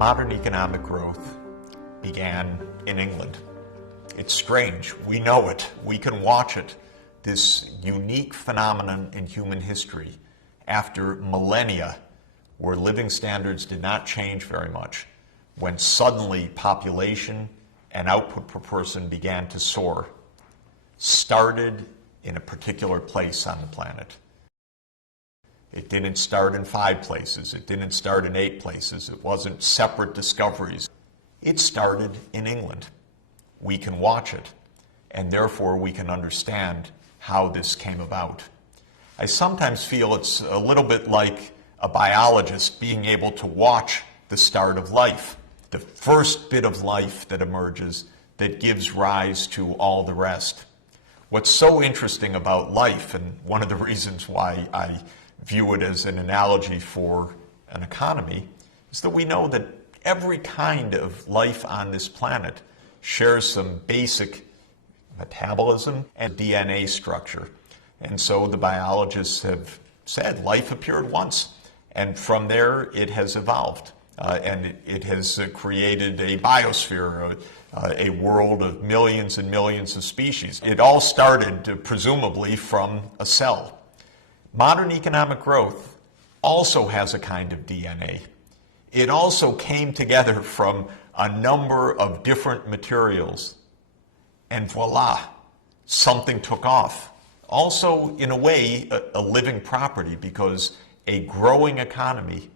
Modern economic growth began in England. It's strange. We know it. We can watch it. This unique phenomenon in human history after millennia where living standards did not change very much, when suddenly population and output per person began to soar, started in a particular place on the planet. It didn't start in 5 places. It didn't start in 8 places. It wasn't separate discoveries. It started in England. We can watch it, and therefore we can understand how this came about. I sometimes feel it's a little bit like a biologist being able to watch the start of life, the first bit of life that emerges that gives rise to all the rest. What's so interesting about life, and one of the reasons why I view it as an analogy for an economy, is that we know that every kind of life on this planet shares some basic metabolism and DNA structure. And so the biologists have said life appeared once, and from there it has evolved. And it has created a biosphere, a world of millions and millions of species. It all started, presumably, from a cell. Modern economic growth also has a kind of DNA. It also came together from a number of different materials, and voila, something took off. Also, in a way, a living property, because a growing economy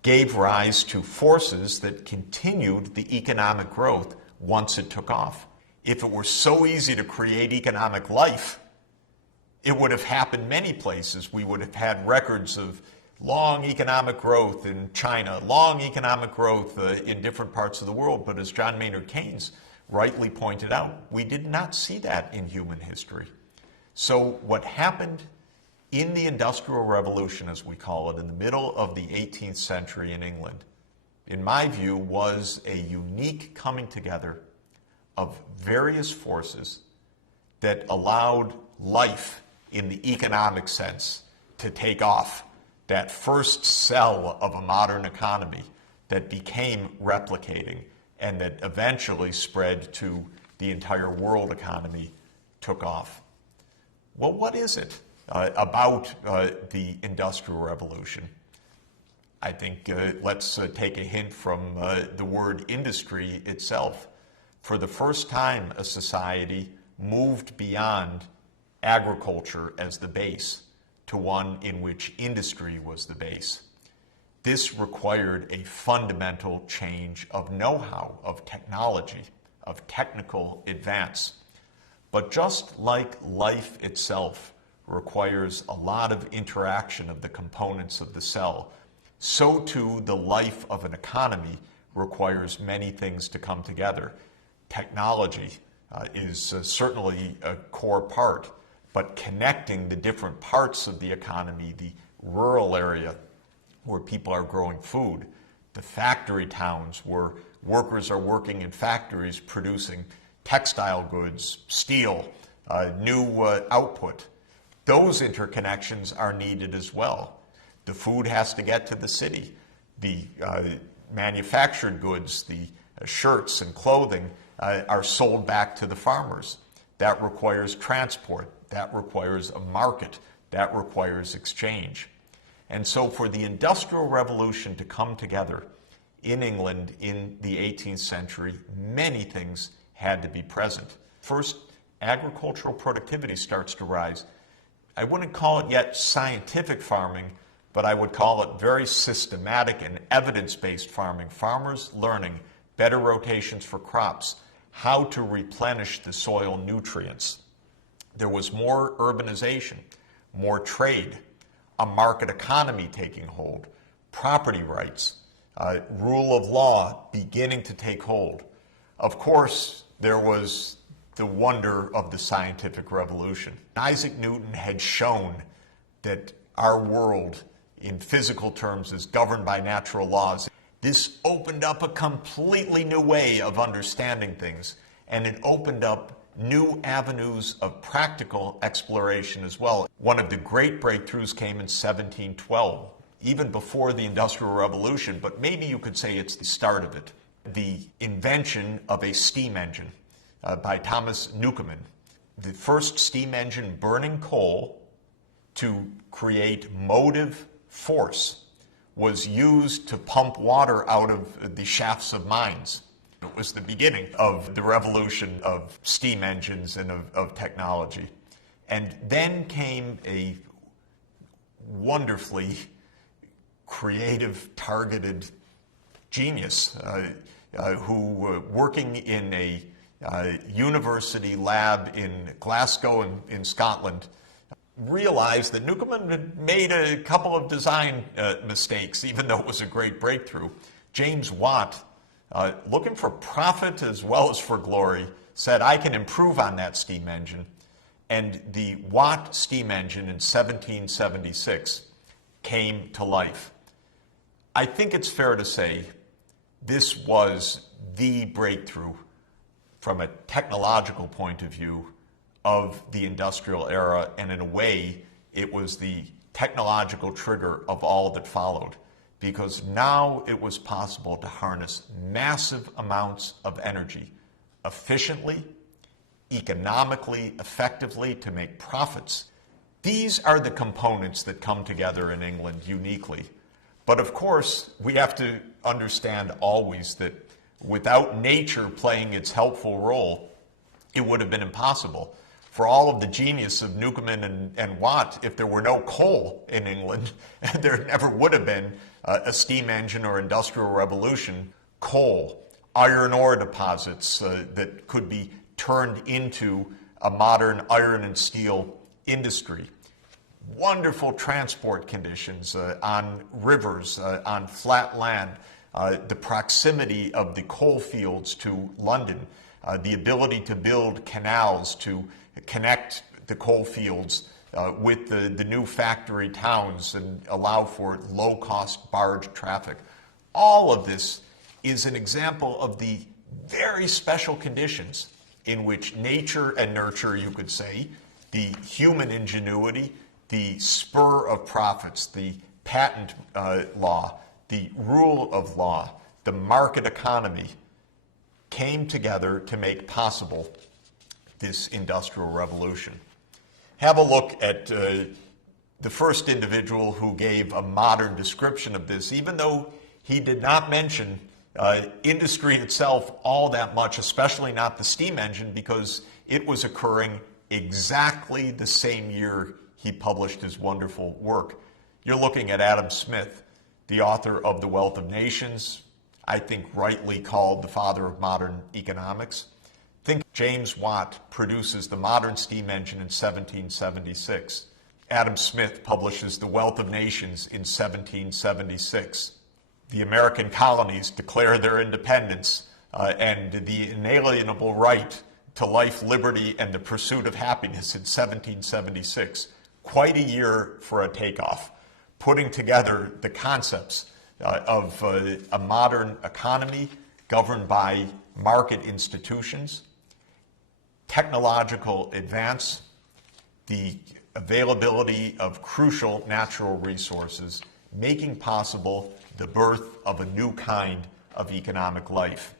gave rise to forces that continued the economic growth once it took off. If it were so easy to create economic life, it would have happened many places. We would have had records of long economic growth in China, long economic growth in different parts of the world. But as John Maynard Keynes rightly pointed out, we did not see that in human history. So what happened in the Industrial Revolution, as we call it, in the middle of the 18th century in England, in my view, was a unique coming together of various forces that allowed life in the economic sense to take off. That first cell of a modern economy that became replicating and that eventually spread to the entire world economy took off. Well, what is it about the Industrial Revolution? I think let's take a hint from the word industry itself. For the first time, a society moved beyond agriculture as the base to one in which industry was the base. This required a fundamental change of know-how, of technology, of technical advance. But just like life itself requires a lot of interaction of the components of the cell, so too the life of an economy requires many things to come together. Technology is certainly a core part, but connecting the different parts of the economy, the rural area where people are growing food, the factory towns where workers are working in factories producing textile goods, steel, new output, those interconnections are needed as well. The food has to get to the city. The manufactured goods, the shirts and clothing are sold back to the farmers. That requires transport. That requires a market. That requires exchange. And so for the Industrial Revolution to come together in England in the 18th century, many things had to be present. First, agricultural productivity starts to rise. I wouldn't call it yet scientific farming, but I would call it very systematic and evidence-based farming. Farmers learning better rotations for crops, how to replenish the soil nutrients. There was more urbanization, more trade, a market economy taking hold, property rights, rule of law beginning to take hold. Of course, there was the wonder of the scientific revolution. Isaac Newton had shown that our world in physical terms is governed by natural laws. This opened up a completely new way of understanding things, and it opened up new avenues of practical exploration as well. One of the great breakthroughs came in 1712 even before the Industrial Revolution, but maybe you could say it's the start of it. The invention of a steam engine by Thomas Newcomen. The first steam engine burning coal to create motive force was used to pump water out of the shafts of mines. It was the beginning of the revolution of steam engines and of technology. And then came a wonderfully creative, targeted genius who, working in a university lab in Glasgow in Scotland, realized that Newcomen had made a couple of design mistakes, even though it was a great breakthrough. James Watt, looking for profit as well as for glory, said, I can improve on that steam engine. And the Watt steam engine in 1776 came to life. I think it's fair to say this was the breakthrough from a technological point of view of the industrial era, and in a way, it was the technological trigger of all that followed, because now it was possible to harness massive amounts of energy efficiently, economically, effectively, to make profits. These are the components that come together in England uniquely. But of course, we have to understand always that without nature playing its helpful role, it would have been impossible. For all of the genius of Newcomen and Watt, if there were no coal in England, there never would have been a steam engine or industrial revolution. Coal, iron ore deposits that could be turned into a modern iron and steel industry. Wonderful transport conditions on rivers, on flat land, the proximity of the coal fields to London, the ability to build canals to connect the coal fields with the new factory towns and allow for low-cost barge traffic. All of this is an example of the very special conditions in which nature and nurture, you could say, the human ingenuity, the spur of profits, the patent law, the rule of law, the market economy came together to make possible this industrial revolution. Have a look at the first individual who gave a modern description of this, even though he did not mention industry itself all that much, especially not the steam engine, because it was occurring exactly the same year he published his wonderful work. You're looking at Adam Smith, the author of The Wealth of Nations, I think rightly called the father of modern economics. Think James Watt produces the modern steam engine in 1776. Adam Smith publishes The Wealth of Nations in 1776. The American colonies declare their independence and the inalienable right to life, liberty, and the pursuit of happiness in 1776. Quite a year for a takeoff, putting together the concepts of a modern economy governed by market institutions, technological advance, the availability of crucial natural resources, making possible the birth of a new kind of economic life.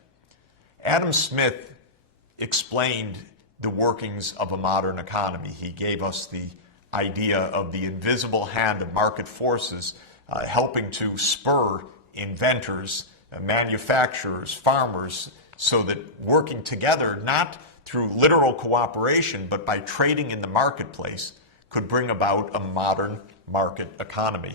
Adam Smith explained the workings of a modern economy. He gave us the idea of the invisible hand of market forces helping to spur inventors, manufacturers, farmers, so that working together, not through literal cooperation, but by trading in the marketplace, could bring about a modern market economy.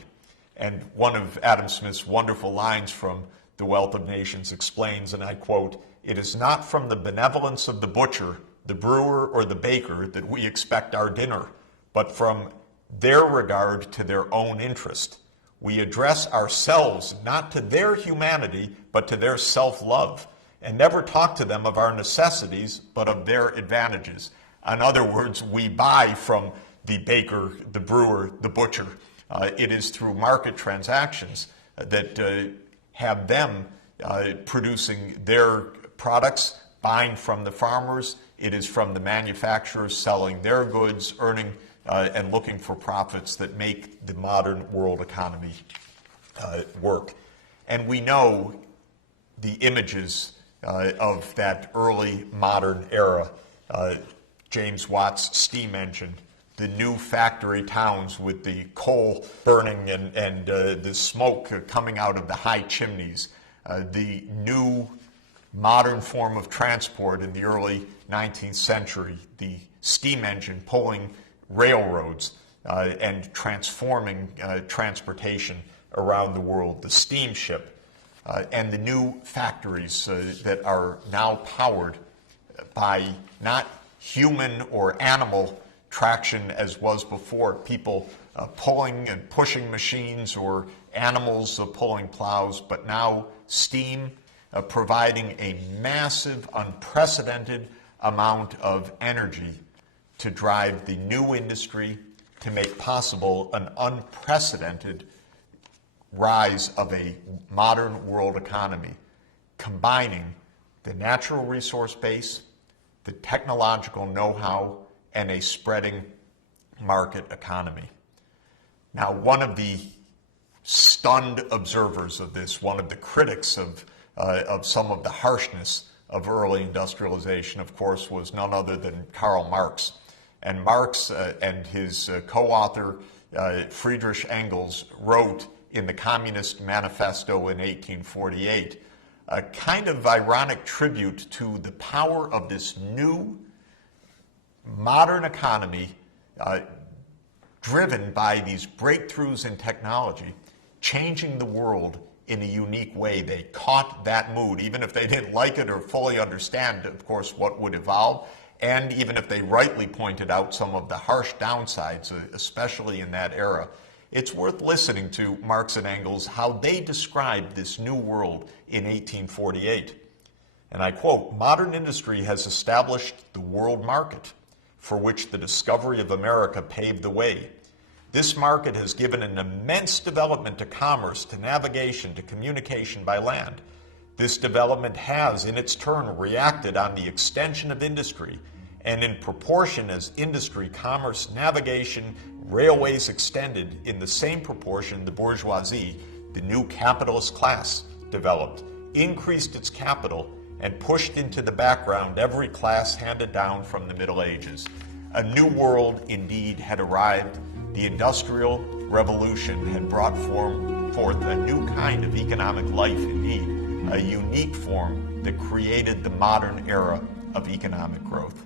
And one of Adam Smith's wonderful lines from The Wealth of Nations explains, and I quote, "It is not from the benevolence of the butcher, the brewer, or the baker that we expect our dinner, but from their regard to their own interest. We address ourselves not to their humanity, but to their self-love, and never talk to them of our necessities, but of their advantages." In other words, we buy from the baker, the brewer, the butcher. It is through market transactions that have them producing their products, buying from the farmers. It is from the manufacturers selling their goods, earning and looking for profits that make the modern world economy work. And we know the images of that early modern era. James Watt's steam engine, the new factory towns with the coal burning and the smoke coming out of the high chimneys, the new modern form of transport in the early 19th century, the steam engine pulling railroads and transforming transportation around the world, the steamship, and the new factories that are now powered by not human or animal traction as was before, people pulling and pushing machines or animals pulling plows, but now steam providing a massive, unprecedented amount of energy to drive the new industry, to make possible an unprecedented rise of a modern world economy, combining the natural resource base, the technological know-how, and a spreading market economy. Now, one of the stunned observers of this, one of the critics of some of the harshness of early industrialization, of course, was none other than Karl Marx. And Marx and his co-author Friedrich Engels wrote in the Communist Manifesto in 1848 a kind of ironic tribute to the power of this new modern economy driven by these breakthroughs in technology, changing the world in a unique way. They caught that mood, even if they didn't like it or fully understand, of course, what would evolve, and even if they rightly pointed out some of the harsh downsides, especially in that era. It's worth listening to Marx and Engels, how they described this new world in 1848. And I quote, "Modern industry has established the world market, for which the discovery of America paved the way. This market has given an immense development to commerce, to navigation, to communication by land. This development has, in its turn, reacted on the extension of industry, and in proportion as industry, commerce, navigation, railways extended, in the same proportion the bourgeoisie, the new capitalist class, developed, increased its capital, and pushed into the background every class handed down from the Middle Ages. A new world indeed had arrived. The Industrial Revolution had brought forth a new kind of economic life indeed, a unique form that created the modern era of economic growth."